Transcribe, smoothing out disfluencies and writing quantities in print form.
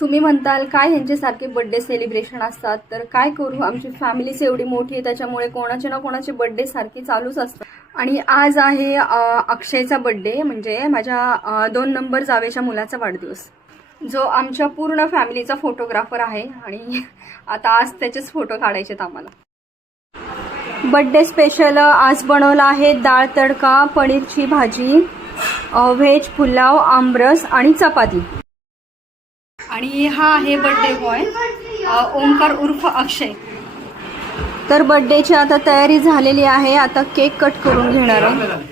तुम्ही म्हणताल काय ह्यांच्यासारखे birthday celebration असतात, तर काय करू, आमची फॅमिलीच एवढी मोठी आहे त्याच्यामुळे कोणाचे ना कोणाचे बर्थडे सारखे चालूच असतात. आणि आज आहे अक्षयचा बर्थडे, म्हणजे माझ्या 2 नंबर जावेच्या मुलाचा वाढदिवस, जो आमच्या पूर्ण फॅमिलीचा फोटोग्राफर आहे. आणि आता आज त्याचेच फोटो काढायचे आम्हाला. बर्थडे स्पेशल आज बनवला आहे डाळ तडका, पनीरची भाजी, व्हेज पुलाव, आमरस आणि चपाती. आणि हा आहे बर्थडे बॉय ओमकार उर्फ अक्षय. तर बर्थडेची आता तयारी झालेली आहे, आता केक कट करून घेणार आहे.